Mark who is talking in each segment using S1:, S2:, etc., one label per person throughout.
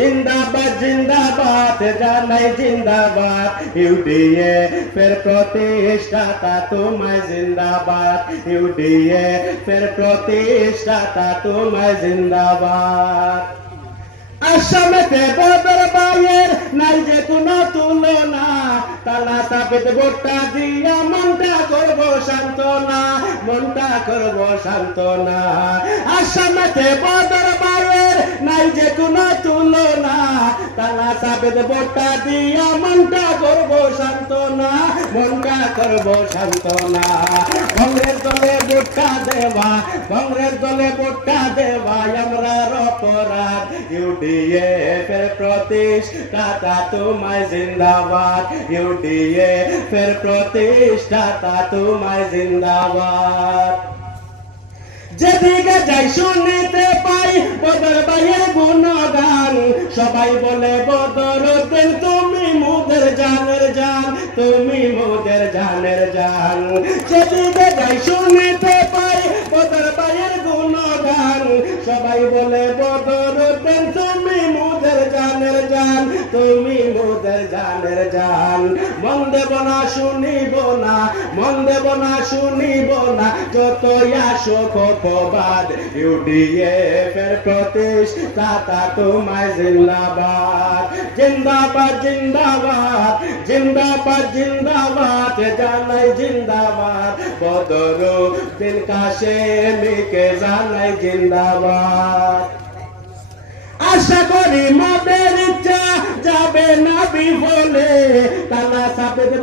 S1: জিন্দাবাদ জিন্দাবাদ, জানাই জিন্দাবাদ। ইউডিএ ফের প্রতিষ্ঠাতা, তোমায় জিন্দাবাদ। ইউডিএ ফের প্রতিষ্ঠাতা, তোমায় জিন্দাবাদ। আসামেতে বদর বাইয়ের নাই যে কোনো তুলনা। তালা সাবেদ ভোটটা দিয়া মনটা করব সান্ত্বনা, মনটা করব সান্ত্বনা। আসামেতে বদর বাইয়ের নাই যে কোনো তুলনা। তালা সাবেদ ভোটটা দিয়া মনটা করব সান্ত্বনা। মনটা করব সান্ত্বনা। কংগ্রেস দলে ভোটটা দেওয়া, কংগ্রেস দলে ভোটটা দেওয়া, আমরা অপরাধ। ইউডিএফ এর প্রতিষ্ঠাতা তোমায় জিন্দাবাদ। ইউডিএফ এর প্রতিষ্ঠাতা তোমায় জিন্দাবাদ। যেদিকে যাই শুনিতে বদর ভাইয়ের গুণগান। সবাই বলে বদর তুমি মুদের জানের জান, তুমি মুদের জানের জান। যেদিকে যাই শুনিতে পাই বদর ভাইয়ের গুণগান। সবাই বলে বদর তুমি মুদের জানের জান, তুমি মুদের জানের জান। মন দেব না, শুনিব না মন দেব না, শুনিব না, যতই আসুক অপবাদ। ইউডিএফ এর প্রতিষ্ঠাতা তোমায় জিন্দাবাদ। জিন্দাবাদ জিন্দাবাদ জিন্দাবাদ জিন্দাবাদ জানাই জিন্দাবাদ। বদর দিন কাশেমিকে জানাই জিন্দাবাদ। আশা করি মদের ইচ্ছা যাবে না বিফলে।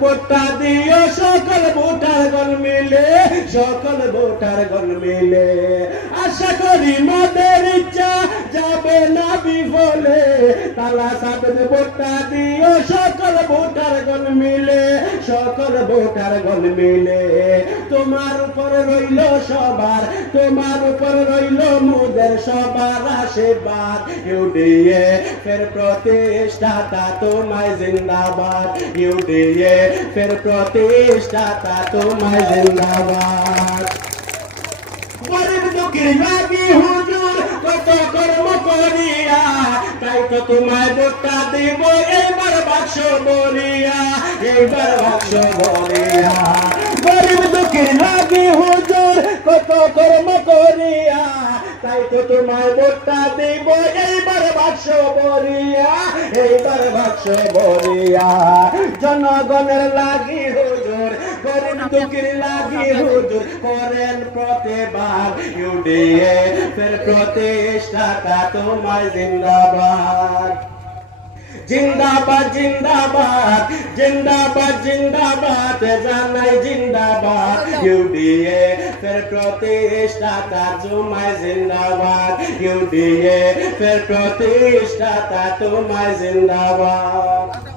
S1: ভোটটা দিও, সকল ভোটার গণ মিলে, সকল ভোটার গণ মিলে। আশা করি মদের ইচ্ছা যাবে না বিফলে। তালা সাবেদ ভোটটা দিও, সকল ভোটার গণ মিলে, সকল ভোটার গণ মিলে। তোমার উপর রইল সবার, তোমার উপর রইল মুদের সবার। আশীর্বাদ ইউডিএ, ফের প্রতিষ্ঠাতা তোমায় জিন্দাবাদ। ইউডিএ, ফের প্রতিষ্ঠাতা তোমায় জিন্দাবাদ। তোমায় ভোটটা দিব, এইবার বাক্স বলিয়া, এইবার বাক্স বলিয়া। তোমায় ভোটটা দিব, এইবার বাক্স বলিয়া এইবার বাক্স বলিয়া জনগণের লাগি হুজুর, গরিব দুঃখীর লাগি হুজুর, করেন প্রতিবার ইউডিএ ফের প্রতিষ্ঠাতা তোমায় জিন্দাবাদ। জিন্দাবাদ জিন্দাবাদ জিন্দাবাদ জিন্দাবাদ জানাই জিন্দাবাদ। ইউডিএ ফের প্রতিষ্ঠাতা তোমায় জিন্দাবাদ। ইউডিএ ফের প্রতিষ্ঠাতা তোমায় জিন্দাবাদ।